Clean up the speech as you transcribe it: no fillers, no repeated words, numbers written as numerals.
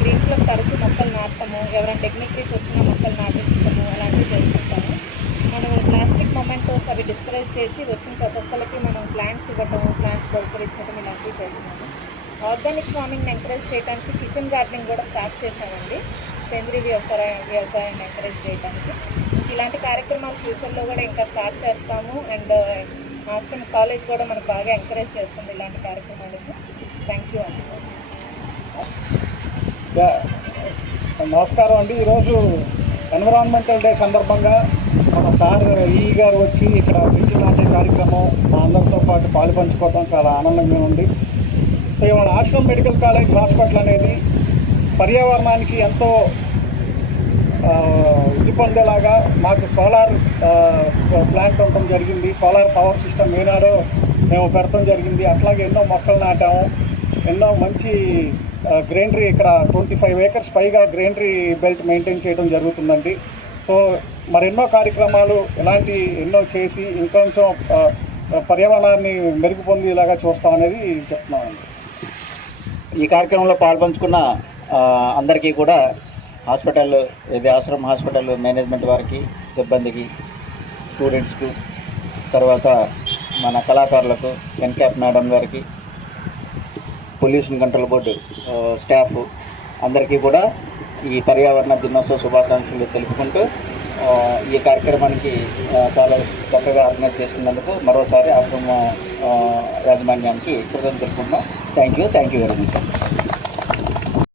Green club తరచు మొక్కలు నాటము, ఎవరైనా డిగ్నిటరీస్ వచ్చినా మొక్కలు నాటించడము అలాంటివి చేస్తుంటాము. మనం ప్లాస్టిక్ మొమెంటోస్ అవి డిస్కరేజ్ చేసి వచ్చిన ప్రతి ఒక్కరికి మనం ప్లాంట్స్ ఇవ్వటము, ప్లాంట్స్ బహుకరించడం ఇలాంటివి చేస్తున్నాము. ఆర్గానిక్ ఫార్మింగ్ని ఎంకరేజ్ చేయడానికి కిచెన్ గార్డెనింగ్ కూడా స్టార్ట్ చేశామండి. సేంద్రీయ వ్యవసాయాన్ని ఎంకరేజ్ చేయడానికి. ఇలాంటి కార్యక్రమాలు ఫ్యూచర్లో కూడా ఇంకా స్టార్ట్ చేస్తాము. అండ్ ఆశ్రమ్ కాలేజ్ కూడా మనకు బాగా ఎంకరేజ్ చేస్తుంది ఇలాంటి కార్యక్రమాలకు. థ్యాంక్ యూ అండి. నమస్కారం అండి. ఈరోజు ఎన్విరాన్మెంటల్ డే సందర్భంగా మన సార్ ఈ గారు వచ్చి ఇక్కడ చెట్లు నాటే కార్యక్రమం మా అందరితో పాటు పాలు పంచుకోవడం చాలా ఆనందంగా ఉంది. ఇవాళ ఆశ్రమ్ మెడికల్ కాలేజ్ హాస్పిటల్ అనేది పర్యావరణానికి ఎంతో ఇది పొందేలాగా మాకు సోలార్ ప్లాంట్ ఉండటం జరిగింది. సోలార్ పవర్ సిస్టమ్ ఏనాడో మేము పెడతాం జరిగింది. అట్లాగే ఎన్నో మొక్కలు నాటాము. ఎన్నో మంచి గ్రీనరీ ఇక్కడ 25 acres పైగా గ్రీనరీ బెల్ట్ మెయింటైన్ చేయడం జరుగుతుందండి. సో మరెన్నో కార్యక్రమాలు ఇలాంటి ఎన్నో చేసి ఇంకొంచెం పర్యావరణాన్ని మెరుగుపొందేలాగా చూస్తామనేది చెప్తున్నామండి. ఈ కార్యక్రమంలో పాల్పంచుకున్న అందరికీ కూడా ఆశ్రమ్ హాస్పిటల్ మేనేజ్మెంట్ వారికి, సిబ్బందికి, స్టూడెంట్స్కు, తర్వాత మన కళాకారులకు, ఎన్క్యాప్ మేడం గారికి, పొల్యూషన్ కంట్రోల్ బోర్డు స్టాఫ్ అందరికీ కూడా ఈ పర్యావరణ దినోత్సవ శుభాకాంక్షలు తెలుపుకుంటూ ఈ కార్యక్రమానికి చాలా చక్కగా ఆర్గనైజ్ చేసుకున్నందుకు మరోసారి ఆశ్రమ యాజమాన్యానికి కృతజ్ఞతలు తెలుపుకుంటున్నాం. Thank you very much.